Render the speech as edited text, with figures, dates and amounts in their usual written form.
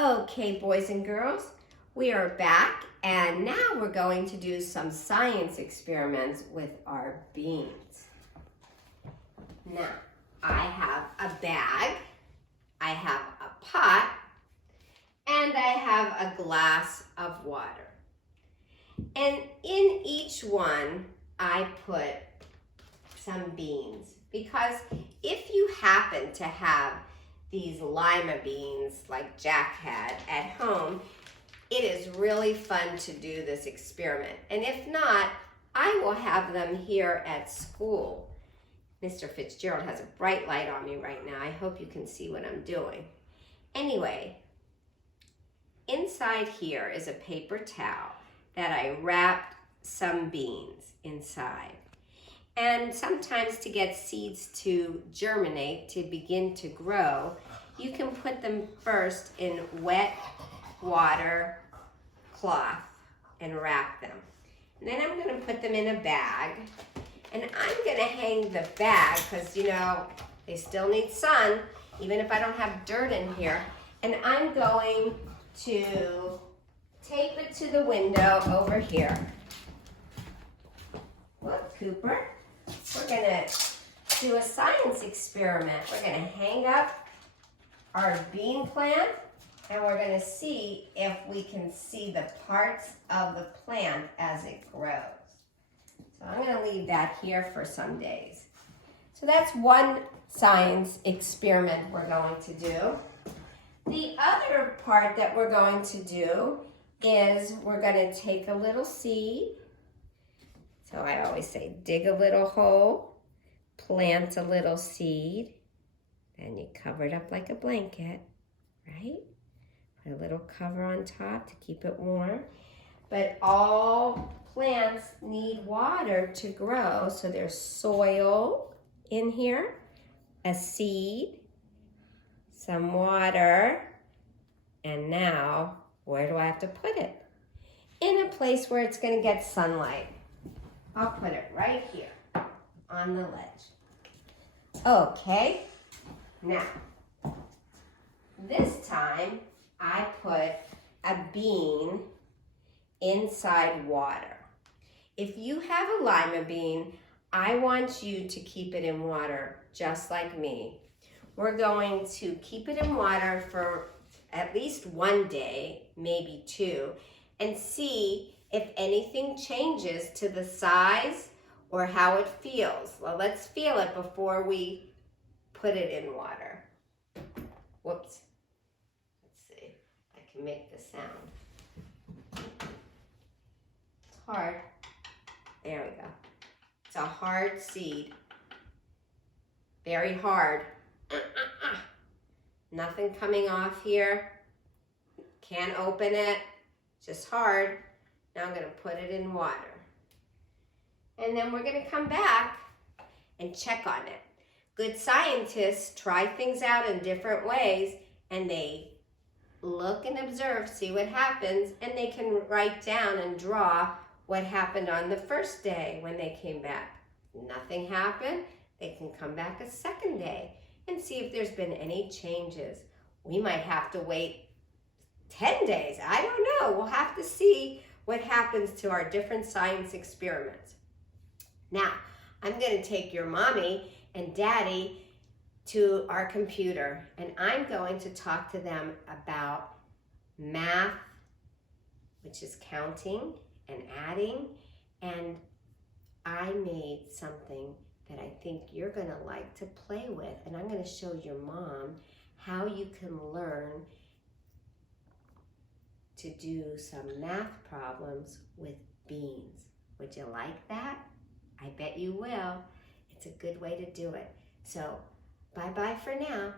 Okay, boys and girls, we are back and now we're going to do some science experiments with our beans. Now, I have a bag, I have a pot, and I have a glass of water. And in each one, I put some beans because if you happen to have these lima beans like Jack had at home, it is really fun to do this experiment. And if not, I will have them here at school. Mr. Fitzgerald has a bright light on me right now. I hope you can see what I'm doing. Anyway, inside here is a paper towel that I wrapped some beans inside. And sometimes to get seeds to germinate, to begin to grow, you can put them first in wet water cloth and wrap them. And then I'm going to put them in a bag. And I'm going to hang the bag because, you know, they still need sun, even if I don't have dirt in here. And I'm going to tape it to the window over here. Look, Cooper. We're going to do a science experiment. We're going to hang up our bean plant and we're going to see if we can see the parts of the plant as it grows. So I'm going to leave that here for some days. So that's one science experiment we're going to do. The other part that we're going to do is we're going to take a little seed. So I always say dig a little hole, plant a little seed, then you cover it up like a blanket, right? Put a little cover on top to keep it warm. But all plants need water to grow, so there's soil in here, a seed, some water, and now where do I have to put it? In a place where it's going to get sunlight. I'll put it right here on the ledge. Okay, now, this time I put a bean inside water. If you have a lima bean, I want you to keep it in water just like me. We're going to keep it in water for at least one day, maybe two, and see if anything changes to the size or how it feels. Well, let's feel it before we put it in water. Whoops. Let's see if I can make the sound. It's hard. There we go. It's a hard seed. Very hard. Nothing coming off here. Can't open it. Just hard. Now I'm going to put it in water. And then we're going to come back and check on it. Good scientists try things out in different ways and they look and observe, see what happens, and they can write down and draw what happened on the first day when they came back. Nothing happened, they can come back a second day and see if there's been any changes. We might have to wait 10 days. I don't know. We'll have to see what happens to our different science experiments. Now, I'm going to take your mommy and daddy to our computer, and I'm going to talk to them about math, which is counting and adding, and I made something that I think you're going to like to play with, and I'm going to show your mom how you can learn to do some math problems with beans. Would you like that? I bet you will. It's a good way to do it. So, bye-bye for now.